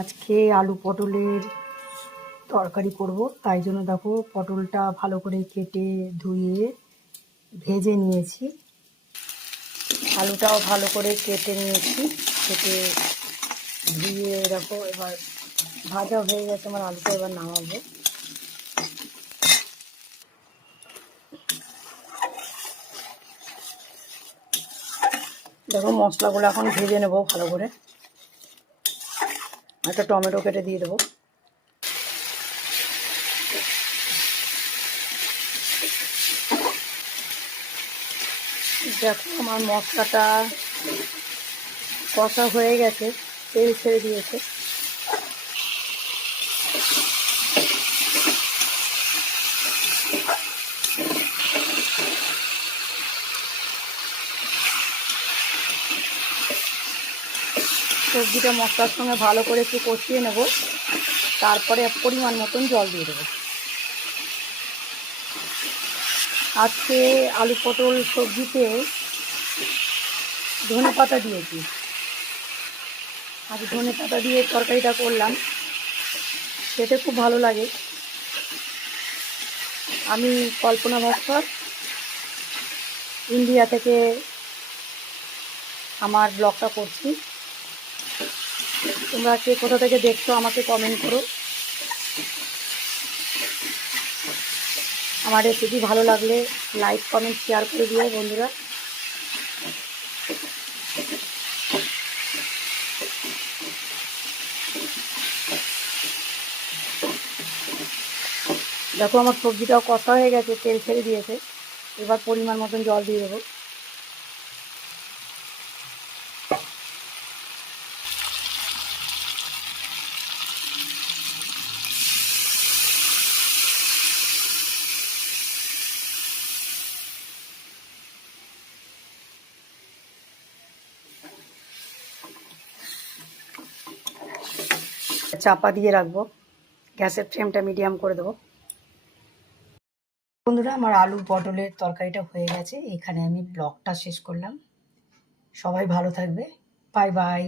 আজকে আলু পটলের তরকারি করব, তাই জন্য দেখো পটলটা ভালো করে কেটে ধুয়ে ভেজে নিয়েছি। আলুটাও ভালো করে কেটে নিয়েছি, কেটে ধুয়ে দেখো এবার ভাজা হয়ে গেছে আমার আলুটা, এবার নামাবো। দেখো মশলাগুলো এখন ভেজে নেবো ভালো করে। একটা টমেটো কেটে দিয়ে দেবো। দেখো আমার মশলাটা কষা হয়ে গেছে, তেল ছেড়ে দিয়েছে। সবজিটা মশলার সঙ্গে ভালো করে একটু কষিয়ে নেব, তারপরে পরিমাণ মতন জল দিয়ে দেবো। আজকে আলু পটল সবজিতে ধনেপাতা দিয়েছি। আজ ধনেপাতা দিয়ে তরকারিটা করলাম, খেতে খুব ভালো লাগে। আমি কল্পনা ভাস্কর, ইন্ডিয়া থেকে আমার ব্লগটা করছি। তোমরা কে কোথা থেকে দেখছো আমাকে কমেন্ট করো। আমার রেসিপি ভালো লাগলে লাইক কমেন্ট শেয়ার করে দিও বন্ধুরা। দেখো আমার সবজিটাও কষা হয়ে গেছে, তেল ছেড়ে দিয়েছে। এবার পরিমাণ মতন জল দিয়ে দেবো। চাপা দিয়ে রাখবো, গ্যাসের ফ্লেমটা মিডিয়াম করে দেবো। বন্ধুরা আমার আলু পটলের তরকারিটা হয়ে গেছে, এখানে আমি ব্লগটা শেষ করলাম। সবাই ভালো থাকবে, বাই বাই।